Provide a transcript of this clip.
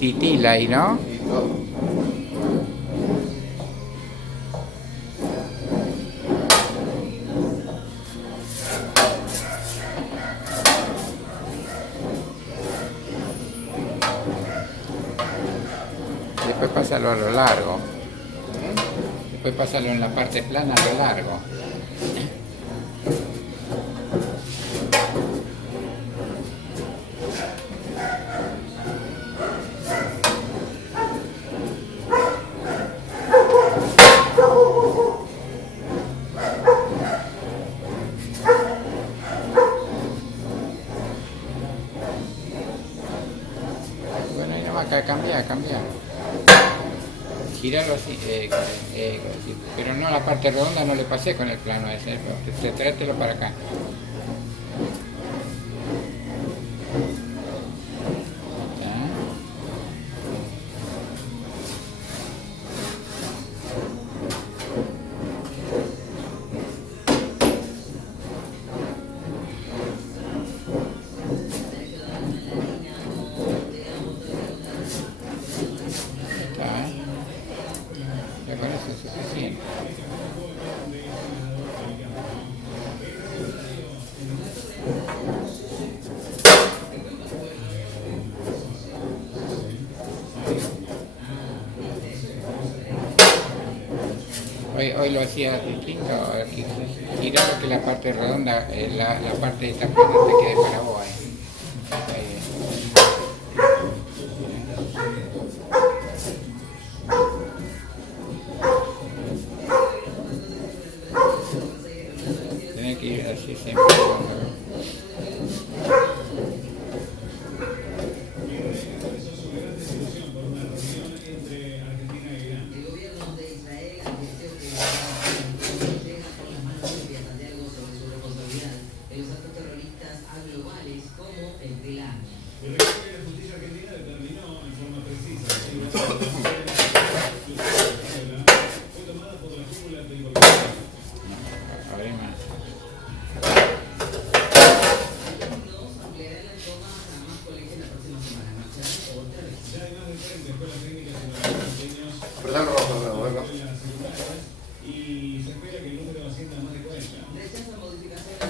titila ahí, ¿no? Y todo. Después pásalo a lo largo. Después pásalo en la parte plana a lo largo. Bueno, ahí nomás, cambia. Girarlo así, pero no la parte redonda, no le pasé con el plano ese, tráetelo para acá. Ya con eso es suficiente. Hoy lo hacía distinto, girado que la parte redonda, la parte de esta plana te quede para vos ahí. Tenés que ir así siempre. Ya hay más de 30 escuelas técnicas.